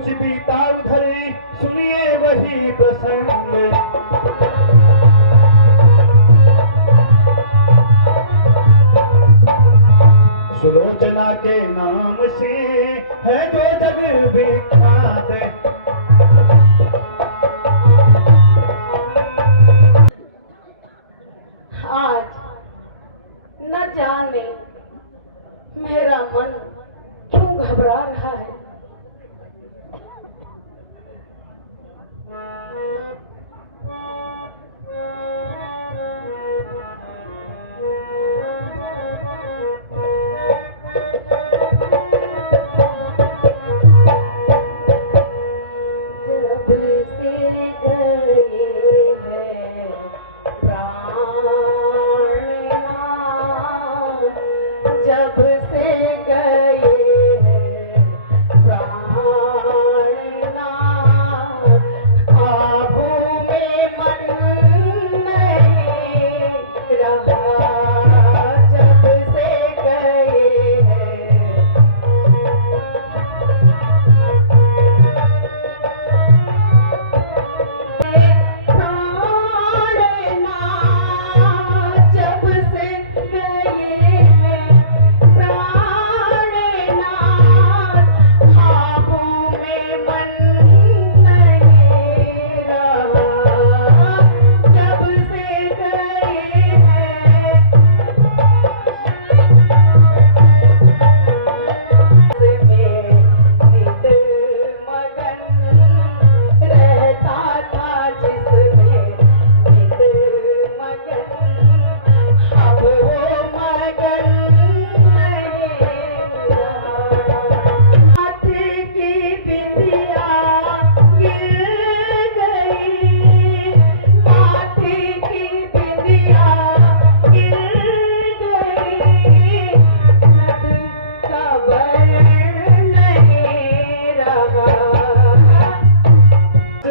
कुछ बीता उधर सुनिए वही प्रसंग। सुलोचना के नाम से है जो जग विख्यात। आज न जाने मेरा मन क्यों घबरा रहा है।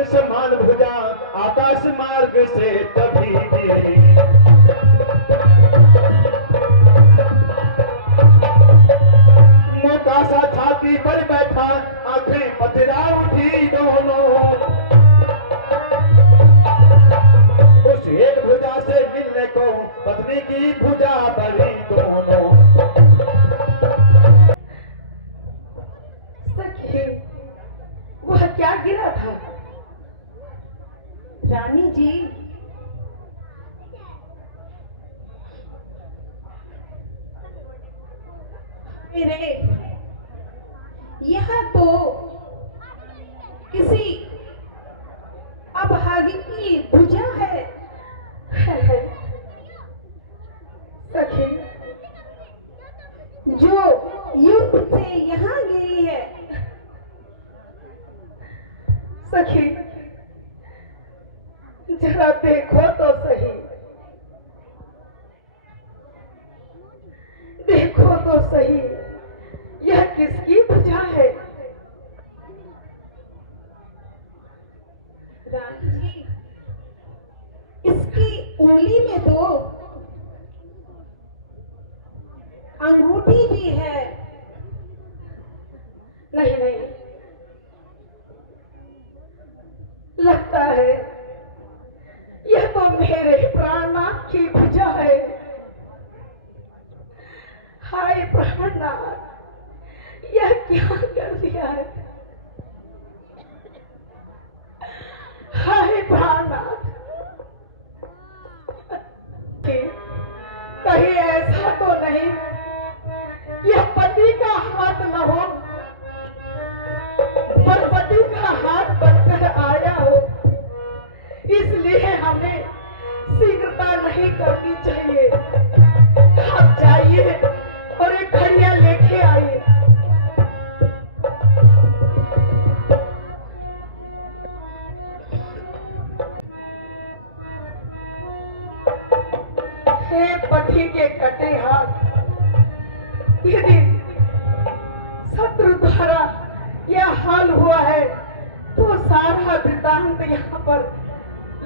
समान भुजा आकाश मार्ग से तभी गिरी। मौका सा छाती पर बैठा आंखें पथरा उठी दोनों। उस एक भुजा से मिलने को पत्नी की भुजा बड़ी दोनों। सखी, वह क्या गिरा था? रानी जी, मेरे यह तो किसी अभागी की पूजा है। सखी, जो युद्ध से यहाँ गिरी है। सखी, जरा देखो तो सही, देखो तो सही, यह किसकी भुजा है? रानी जी, इसकी उंगली में तो अंगूठी भी है। नहीं नहीं, लगता है यह तो मेरे प्राणनाथ की भुजा है। हाय प्राणनाथ, यह क्या कर दिया है? हाय प्राणनाथ, कहीं ऐसा तो नहीं यह पति का हाथ न हो, पर पति का हाथ बनकर आया हो। इसलिए हमें शीघ्रता नहीं करनी चाहिए। आप जाइए और एक घड़िया लेके आइए। हे पति के कटे हाथ, यदि शत्रु द्वारा यह हाल हुआ है तो सारा वृतांत यहाँ पर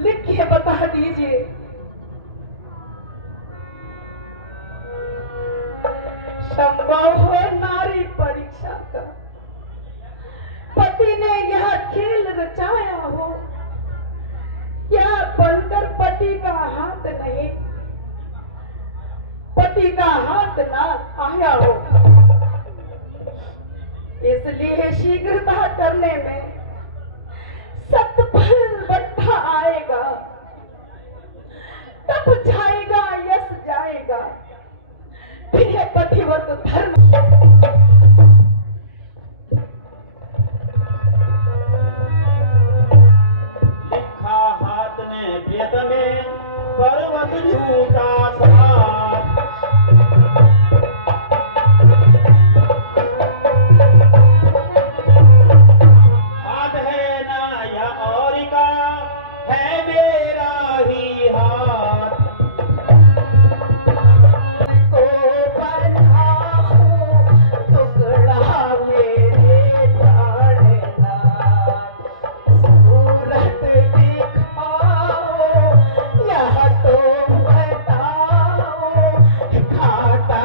लिख के बता दीजिए। संभव हो नारी परीक्षा का, पति पति ने यह खेल रचाया हो, या बनकर पति का हाथ नहीं, पति का हाथ ना आया हो, इसलिए शीघ्रता करने में सतफल बट्टा आएगा, तब जाएगा यश जाएगा, फिर है पतिव्रत धर्म। लिखा हाथ ने वेद में पर्वत छूटा साथ, हाथ है ना या और का है मेरा ही हाथ। को बनाओ टुकड़ा मेरे प्राणना, सूरत दिखाओ यह तो बताओ, घाटा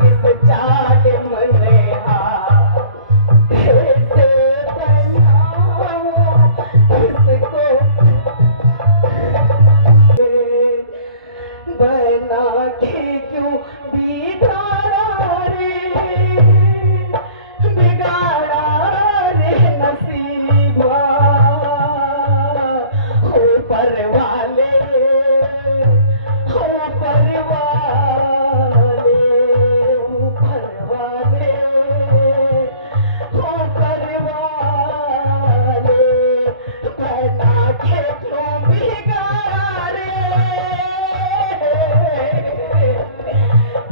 किस चाल मनेहा, कैसे बनाओ इसको बना के क्यों बिगाड़ा रे नसीबा, हो पर वाले, हो पर वाले, हो पर वाले, हो पर वाले, बना के क्यों बिगाड़ा रे,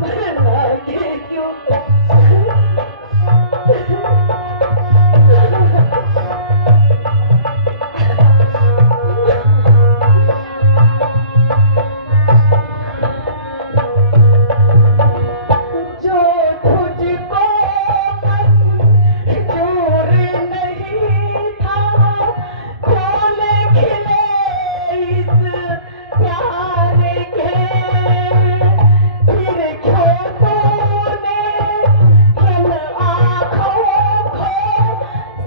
बना के क्यों जो तुझको मंजूर नहीं था, खोले खिले इस प्यार के, फिर क्यों तूने इन आँखों को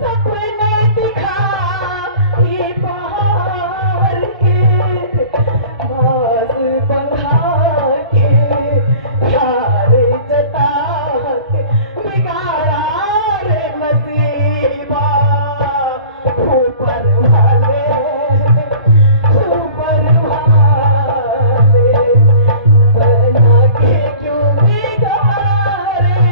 सपने दिखाए बाहर के, मास बंधा के प्यार जता के बिगाड़ा रे नसीबा, ऊपर वाले, ऊपर वाले, बना के क्यों बिगाड़ा रे।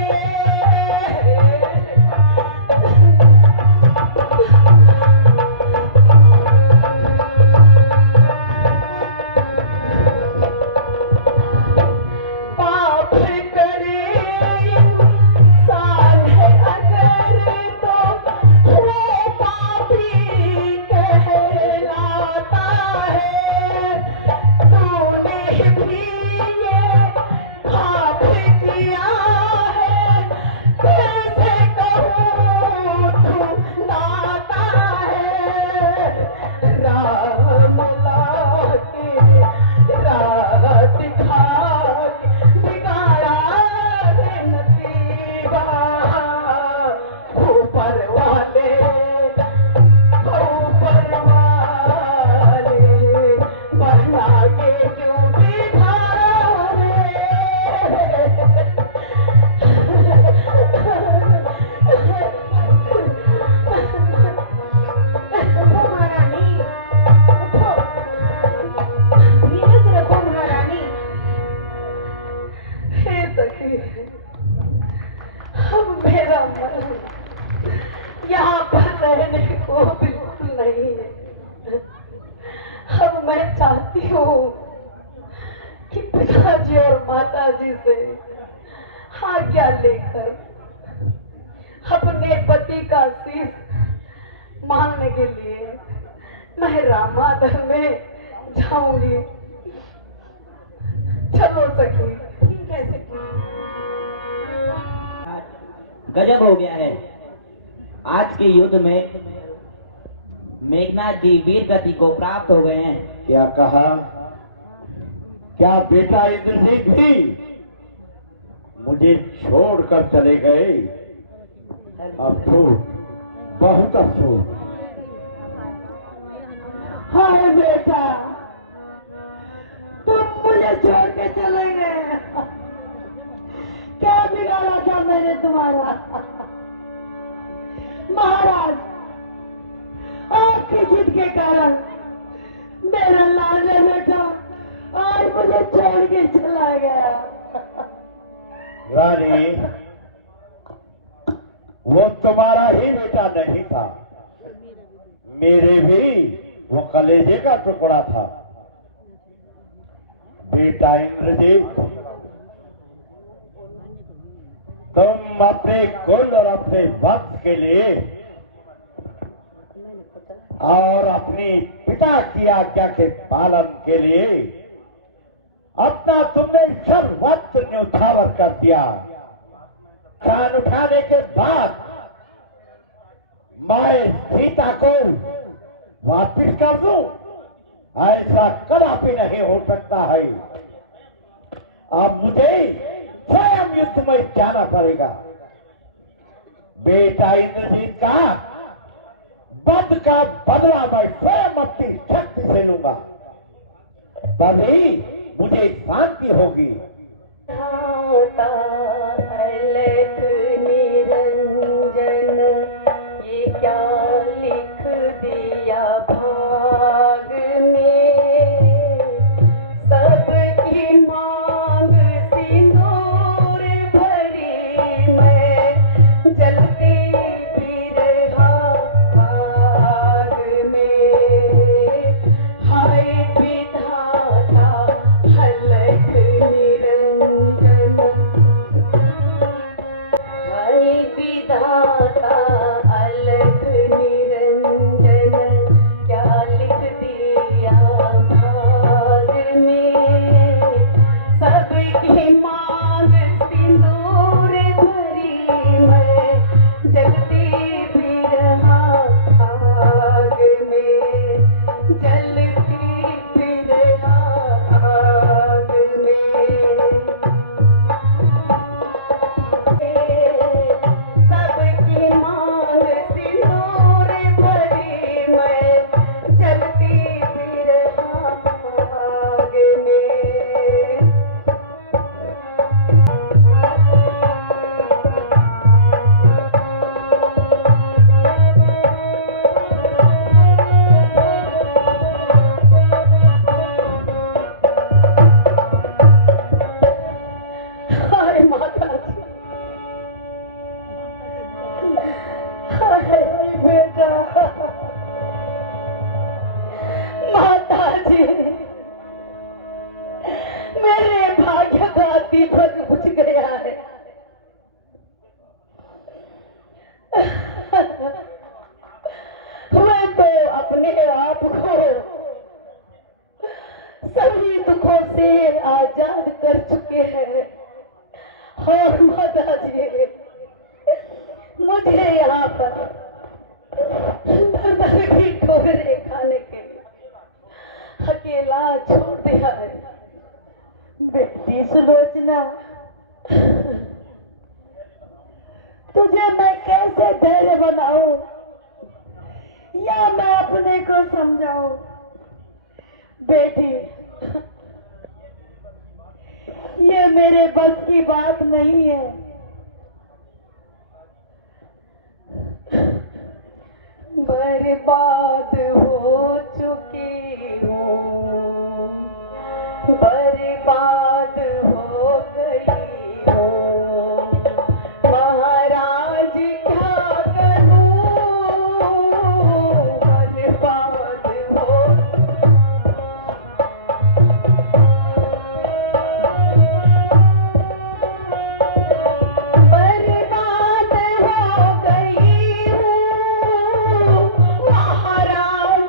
पाप करे इंसान है अगर तो वो पापी कहलाता है, तूने भी ये पाप किया है, कैसे कहूँ तू नाता है, राम लाके राह दिखा के बिगाड़ा रे नसीबा, ऊपर वाले, ऊपर वाले, बना के क्यों बिगाड़ा रे। महारानी उठो, धीरज रखो महारानी। हे सखी, अब मेरा मन यहाँ पर रहने को बिल्कुल नहीं है। अब मैं चाहती हूँ कि पिताजी और माताजी से आज्ञा लेकर अपने पति का शीश मांगने के लिए मैं रामाधर में जाऊंगी। चलो सखी। ठीक है सखी। गजब हो गया है। आज के युद्ध में मेघनाथ जी वीर गति को प्राप्त हो गए हैं। क्या कहा? क्या बेटा इंद्रजीत भी मुझे छोड़कर चले गए? अब बहुत अफसोस। हाय बेटा, तुम मुझे छोड़ के चले गए। क्या बिगाड़ा था मैंने तुम्हारा? महाराज, आपकी जिद के कारण मेरा लाडला बेटा आज मुझे छोड़ के चला गया। रानी, वो तुम्हारा ही बेटा नहीं था, मेरे भी वो कलेजे का टुकड़ा था। बेटा इंद्रजीत, तुम अपने कुल और अपने वंश के लिए और अपनी पिता की आज्ञा के पालन के लिए अपना तुमने सर्वत्र न्यौछावर कर दिया। कान उठाने के बाद मैं सीता को वापिस कर दूं, ऐसा कदापि नहीं हो सकता है। अब मुझे स्वयं युद्ध में जाना पड़ेगा। बेटा इंद्रजीत का वध का बदला मैं स्वयं अपनी शक्ति से लूंगा, तभी मुझे शांति होगी। अलख निरंजन, ये क्या लिख दिया भाग में। सबकी मांग सिंदूर भरी, मैं जलती बिरहा आग में। हाय विधाता अलख निरंजन, हाय विधाता अलख निरंजन, क्या लिख दिया भाग में। सबकी मांग सिंदूर भरी, मैं जलती बिरहा आग में, जलती बिरहा आग में। सबकी मांग सिंदूर भरी, मैं जलती बिरहा आग में। हाय माता जी, हाय बेटा, माता जी, मेरे भाग्य का दीपक बुझ गया है। मैं तो अपने आप को सभी दुखों से आजाद कर चुके हैं। और माता जी, मुझे यहाँ पर दर की ठोकरें खाने के लिए अकेला छोड़ दिया है। बेटी सुलोचना, तुझे मैं कैसे धैर्य बनाऊं या मैं अपने को समझाऊं? बेटी, ये मेरे बस की बात नहीं है। बर्बाद हो चुकी हूँ, बर्बाद हो गई हूँ। महाराज क्या करूँ, बर्बाद हो। बर्बाद हो गई हूँ, महाराज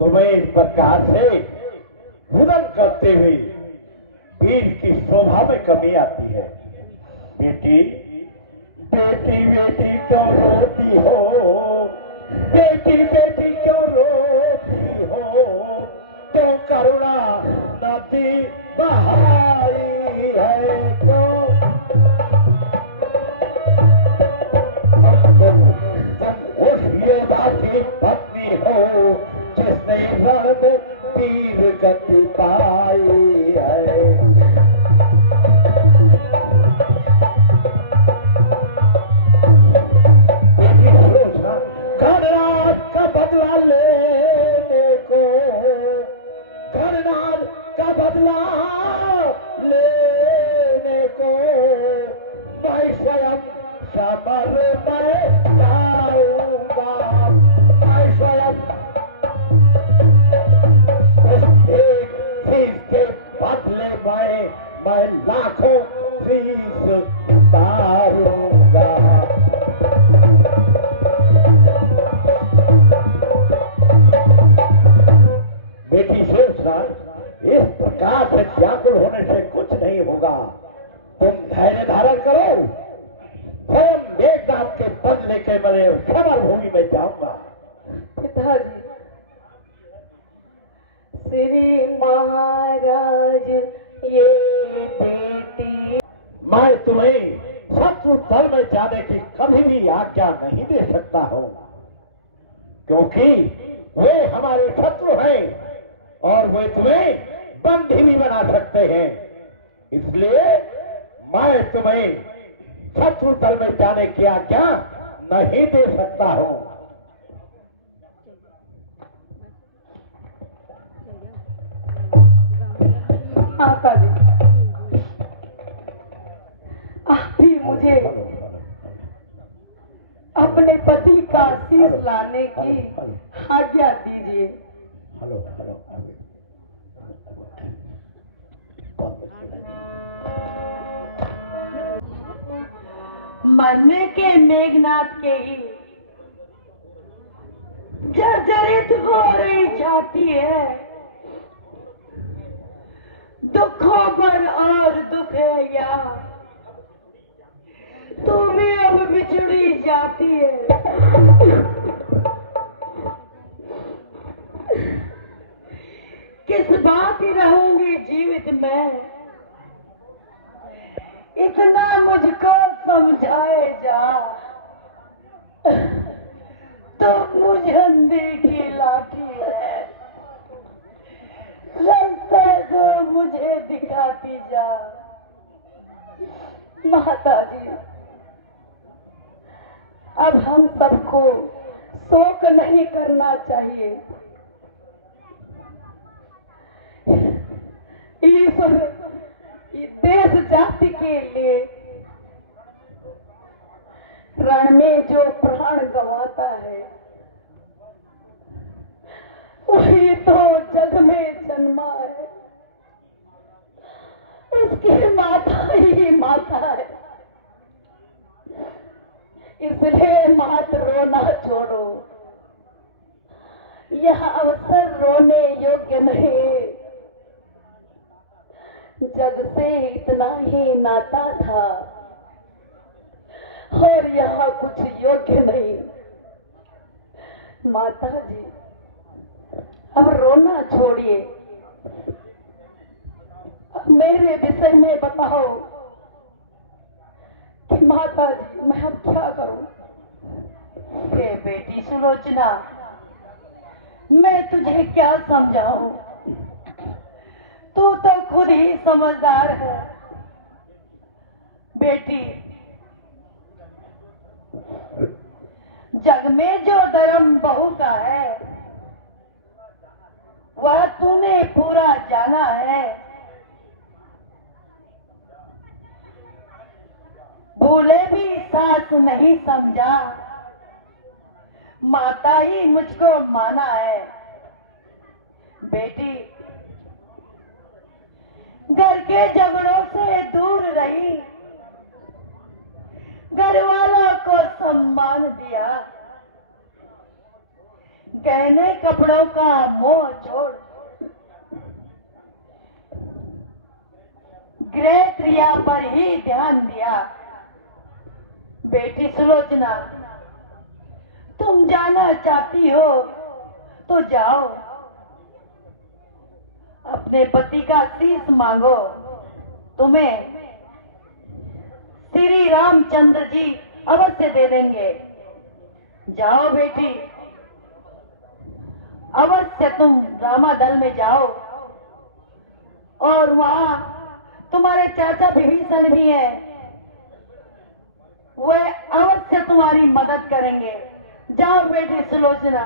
तुम्हें इस प्रकार से रुदन करते हुए वीर की शोभा में कमी आती है। बेटी बेटी बेटी क्यों रोती हो, बेटी बेटी क्यों रोती हो, क्यों करुणा नदी बहाई है, क्यों उस योद्धा की पत्नी हो जिसने रण में वीर गति पाई है। गणराज का बदला लेने को, गणराज का बदला लेने को मैं स्वयं समर में जाऊंगा, मैं स्वयं एक चीज के बदले में मैं लाखों फीस उतारूंगा। बेटी सोचना, इस प्रकार से व्याकुल होने से कुछ नहीं होगा। तुम धैर्य धारण करो, स्वयं मेघनाथ के बदले के मेरे समर भूमि में जाऊंगा। पिताजी, श्री महाराज ये बेटी, मैं तुम्हें शत्रु दल में जाने की कभी भी आज्ञा नहीं दे सकता हूं, क्योंकि वे हमारे शत्रु हैं और वे तुम्हें बंदी भी बना सकते हैं। इसलिए मैं तुम्हें शत्रु दल में जाने की आज्ञा नहीं दे सकता हूं। माता जी, आप भी मुझे अपने पति का शीश लाने की आज्ञा दीजिए। हेलो हेलो मरने के मेघनाथ के ही जर्जरित हो रही जाती है, दुखों पर और दुख है या तू भी अब बिछड़ी जाती है। किस बात ही रहूंगी जीवित मैं, इतना मुझको समझाए जा, तो मुझे अंधे की लाठी है, रास्ता तो मुझे दिखाती जा। माता जी, अब हम सबको शोक नहीं करना चाहिए। ईश्वर देश जाति के लिए रण में जो प्राण गंवाता है, वही तो जग में जन्मा है, उसकी माता ही माता है। इसलिए मात रोना छोड़ो, यह अवसर रोने योग्य नहीं। जग से इतना ही नाता था और यहाँ कुछ योग्य नहीं। माता जी, अब रोना छोड़िए, अब मेरे विषय में बताओ कि माता जी मैं अब क्या करूं। हे बेटी सुलोचना, मैं तुझे क्या समझाऊं, तू तो खुद ही समझदार है। बेटी, जग में जो धर्म बहू का है वह तूने पूरा जाना है। भूले भी सास नहीं समझा, माता ही मुझको माना है। बेटी, घर के झगड़ों से दूर रही, घर वालों को सम्मान दिया, गहने कपड़ों का मोह छोड़ गृह क्रिया पर ही ध्यान दिया। बेटी सुलोचना, तुम जाना चाहती हो तो जाओ, अपने पति का शीश मांगो, तुम्हें श्री रामचंद्र जी अवश्य दे देंगे। जाओ बेटी, अवश्य तुम रामादल में जाओ और वहां तुम्हारे चाचा विभीषण भी है, वे अवश्य तुम्हारी मदद करेंगे। जाओ बेटी सुलोचना।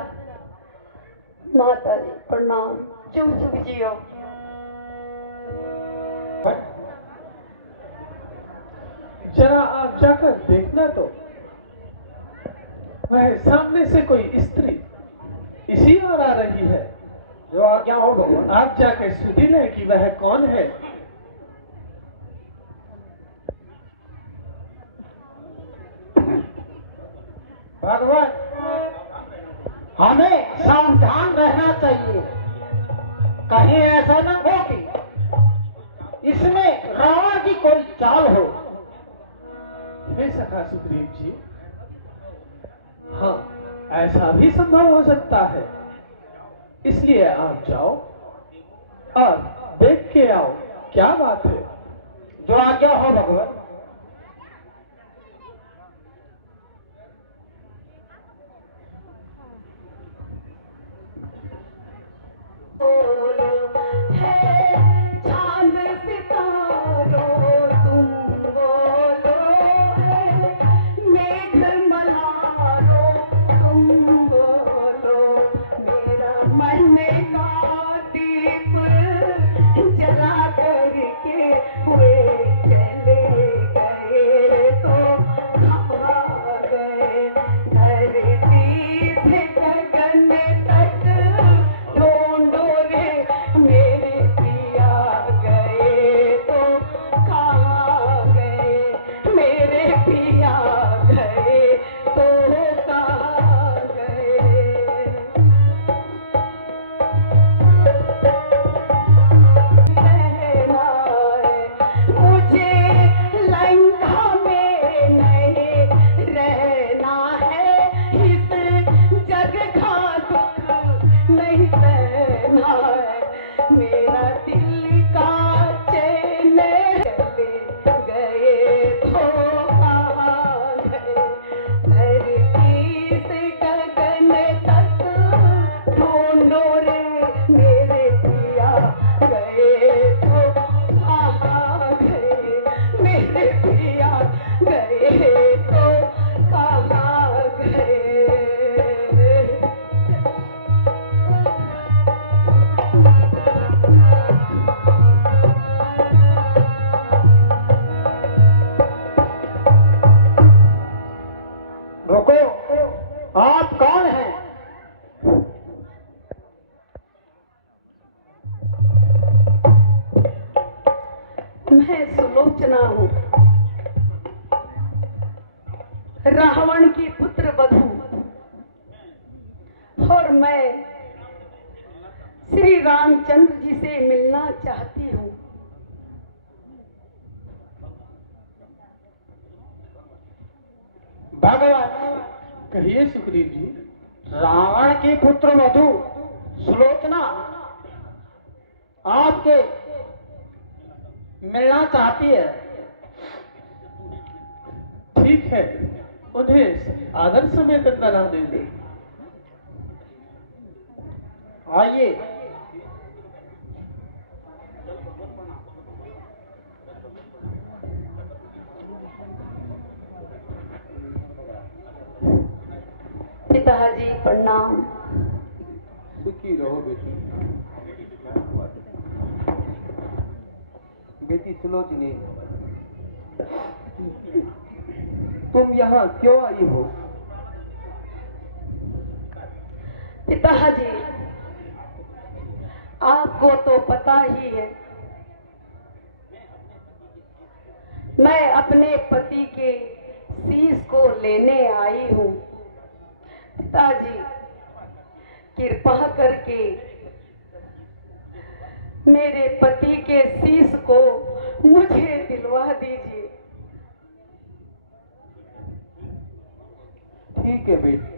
माता जी प्रणाम। चुप चुप जियो। जरा आप जाकर देखना तो, वह सामने से कोई स्त्री इसी ओर आ रही है। जो आज्ञा हो भगवान। आप जाकर सुधी लें कि वह कौन है। भगवान, हमें सावधान रहना चाहिए, कहीं ऐसा न हो कि इसमें रावण की कोई चाल हो। हे सखा सुग्रीव जी, हाँ, ऐसा भी संभव हो सकता है। इसलिए आप जाओ और देख के आओ क्या बात है। जो आज्ञा हो भगवान। चांद सितारों तुम बोलो, मेघ मल्हारों तुम बोलो, मेरा मन का दीप जला करके वे चले गए तो कहाँ गए। धरती से गगन तक ढूंढो रे मेरे पिया गए तो कहाँ गए, मेरे पिया गए तो कहाँ गए। रहना है मुझे लंका में नहीं रहना है, इस जग का दुख नहीं सहना है, मेरा दिल का चैन चले गए तो कहाँ गए। धरती से गगन तक ढूंढो रे मेरे पिया गए तो कहाँ गए, मेरे पिया गए तो कहाँ गए। रुको, आप कौन हैं? मैं सुलोचना हूँ, रावण की पुत्र वधू, और मैं श्री रामचंद्र जी से मिलना चाहती हूँ। भगवान, कहिए सुग्रीव जी। रावण की पुत्र वधू सुलोचना आपके मिलना चाहती है। ठीक है, उन्हें आदर समेत अंदर आने दें। आइए। पिताजी प्रणाम। सुखी रहो बेटी। बेटी सुलोचनी, तुम यहाँ क्यों आई हो? पिताजी, आपको तो पता ही है, मैं अपने पति के शीश को लेने आई हूँ। पिताजी, कृपा करके मेरे पति के शीश को मुझे दिलवा दीजिए। ठीक है बेटी।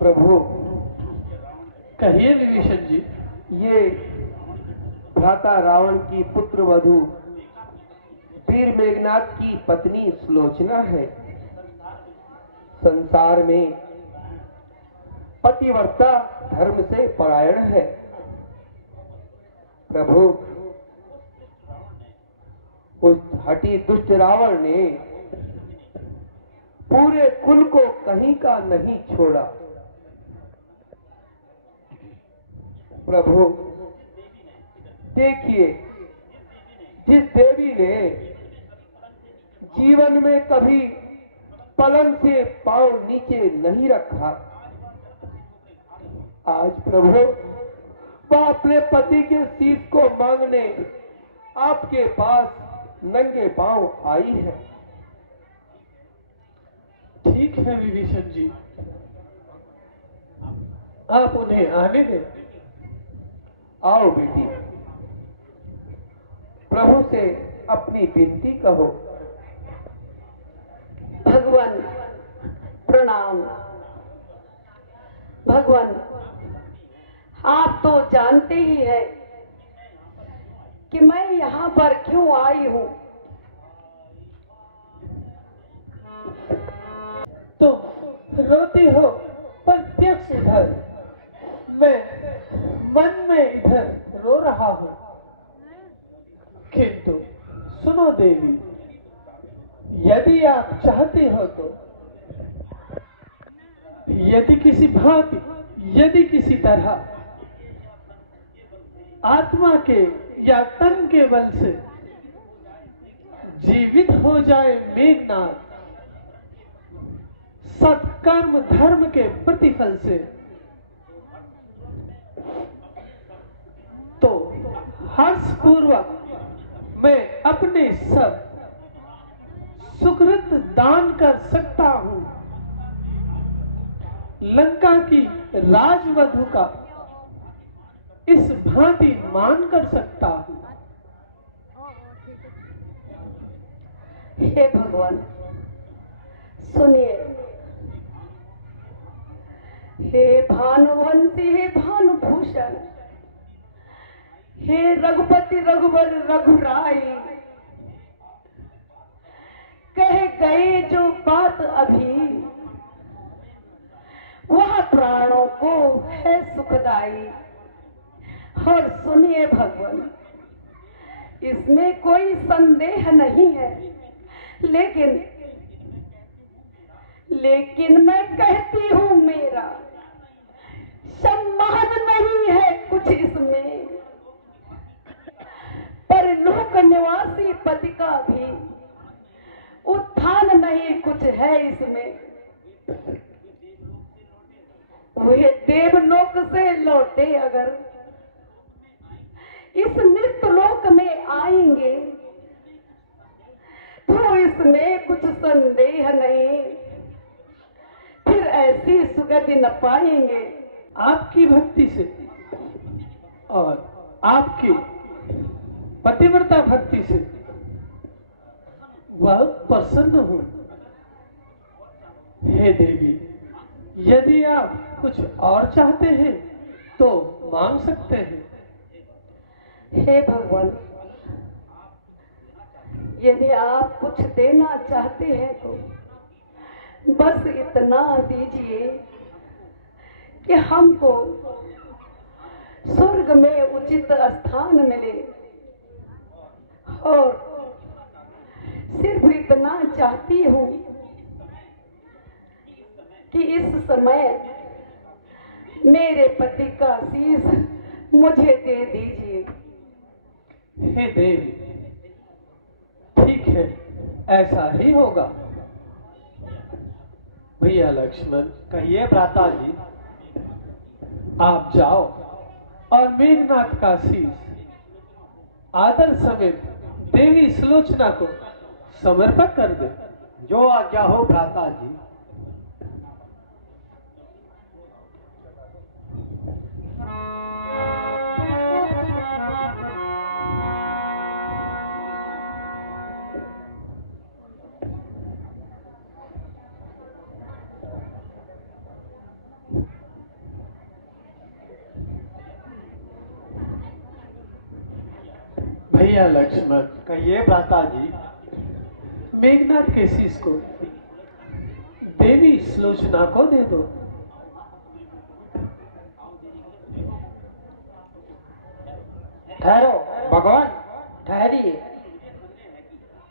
प्रभु, कहिए विभीषण जी। ये भ्राता रावण की पुत्र वधू वीर मेघनाथ की पत्नी सुलोचना है। संसार में पतिव्रता धर्म से परायण है। प्रभु, उस हठी दुष्ट रावण ने पूरे कुल को कहीं का नहीं छोड़ा। प्रभु देखिए, जिस देवी ने जीवन में कभी पलंग से पांव नीचे नहीं रखा, आज प्रभु वह अपने पति के शीश को मांगने आपके पास नंगे पांव आई है। ठीक है विभीषण जी, आप उन्हें आने दें। आओ बेटी, प्रभु से अपनी विनती कहो। भगवान प्रणाम। भगवान, आप तो जानते ही हैं कि मैं यहाँ पर क्यों आई हूँ। तुम रोती हो प्रत्यक्ष इधर, मैं मन में इधर रो रहा हूँ। किंतु सुनो देवी, यदि आप चाहते हो तो यदि किसी भांति, यदि किसी तरह आत्मा के या तन के बल से जीवित हो जाए मेघनाथ, सत्कर्म धर्म के प्रतिफल से, तो हर्षपूर्वक मैं अपने सब सुकृत दान कर सकता हूं। लंका की राजवधु का इस भांति मान कर सकता हूं। हे भगवान सुनिए। हे भानुवंशी, हे भानुभूषण, हे रघुपति रघुवर रघुराई, कह गए जो बात अभी वह प्राणों को है सुखदाई। और सुनिए भगवान, इसमें कोई संदेह नहीं है, लेकिन मैं कहती हूँ मेरा सम्मान नहीं है कुछ इसमें, पर लोक निवासी पति का भी उत्थान नहीं कुछ है इसमें। वे देवलोक से लौटे अगर इस मृत्युलोक में आएंगे तो इसमें कुछ संदेह नहीं, फिर ऐसी सुगति न पाएंगे। आपकी भक्ति से और आपकी पतिव्रता भक्ति से बहुत प्रसन्न हूं। हे देवी, यदि आप कुछ और चाहते हैं तो मांग सकते हैं। हे भगवान, यदि आप कुछ देना चाहते हैं तो बस इतना दीजिए कि हमको स्वर्ग में उचित स्थान मिले। और सिर्फ इतना चाहती हूँ कि इस समय मेरे पति का शीश मुझे दे दीजिए। हे देवी, ठीक है, ऐसा ही होगा। भैया लक्ष्मण, कहिए भ्राता जी। आप जाओ और मेघनाथ का शीश आदर समेत देवी सुलोचना को समर्पण कर दे। जो आज्ञा हो भ्राता जी। भैया लक्ष्मण, कहिए भ्राता जी। मेघनाथ के शीश को देवी सुलोचना को दे दो। ठहरो भगवान, ठहरिए।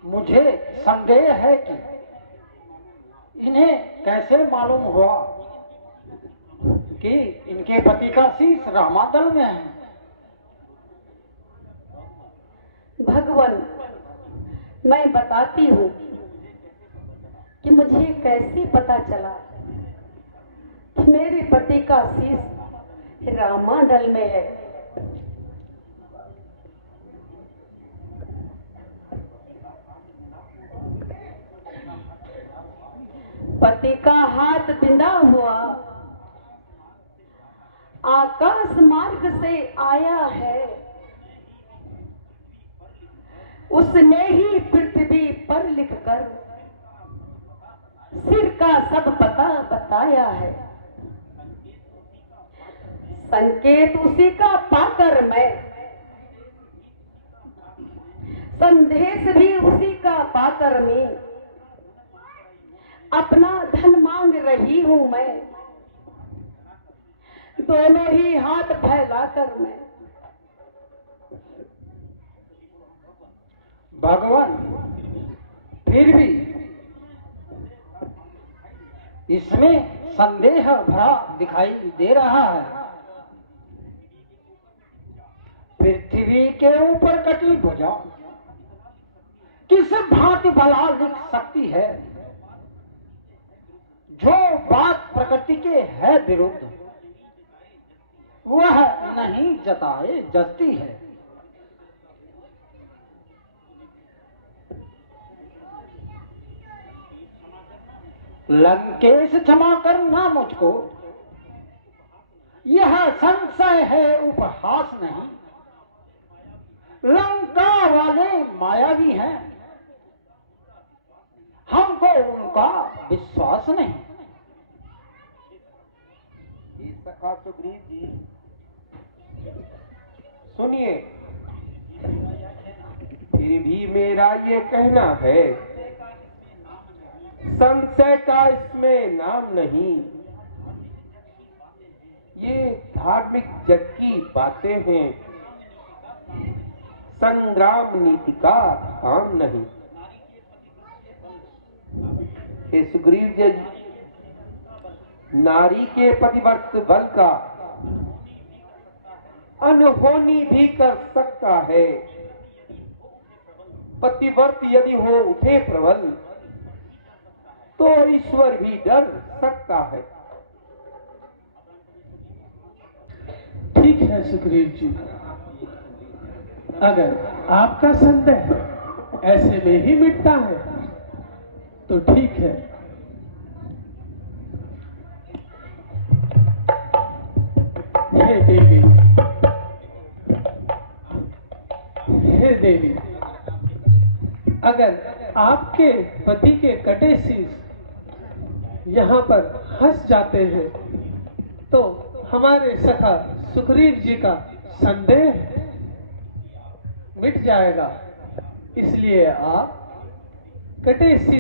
मुझे संदेह है कि इन्हें कैसे मालूम हुआ कि इनके पति का शीश रामादल में है। भगवान, मैं बताती हूँ कि मुझे कैसे पता चला कि मेरे पति का शीश रामादल में है। पति का हाथ बिंधा हुआ आकाश मार्ग से आया है, उसने ही पृथ्वी पर लिखकर सिर का सब पता बताया है। संकेत उसी का पाकर मैं, संदेश भी उसी का पाकर मैं अपना धन मांग रही हूं मैं, दोनों ही हाथ फैलाकर मैं। भगवान, फिर भी इसमें संदेह भरा दिखाई दे रहा है। पृथ्वी के ऊपर कटी भुजा किस भांति भला लिख सकती है जो बात प्रकृति के है विरुद्ध, वह नहीं जताए जसती है। लंकेश क्षमा करना मुझको, यह संशय है उपहास नहीं। लंका वाले मायावी हैं, हमको उनका विश्वास नहीं। सखा सुग्रीव जी, सुनिए, फिर भी मेरा ये कहना है, संशय का इसमें नाम नहीं। ये धार्मिक जग की बातें हैं, संग्राम नीति का काम नहीं। हे सुग्रीव जी, नारी के पतिव्रत बल का अनहोनी भी कर सकता है। पतिव्रत यदि हो उठे प्रबल तो ईश्वर भी डर सकता है। ठीक है सुग्रीव जी, अगर आपका संदेह ऐसे में ही मिटता है तो ठीक है। हे देवी, हे देवी, अगर आपके पति के कटे शीश यहाँ पर हंस जाते हैं तो हमारे सखा सुग्रीव जी का संदेह मिट जाएगा। इसलिए आप कटे शीश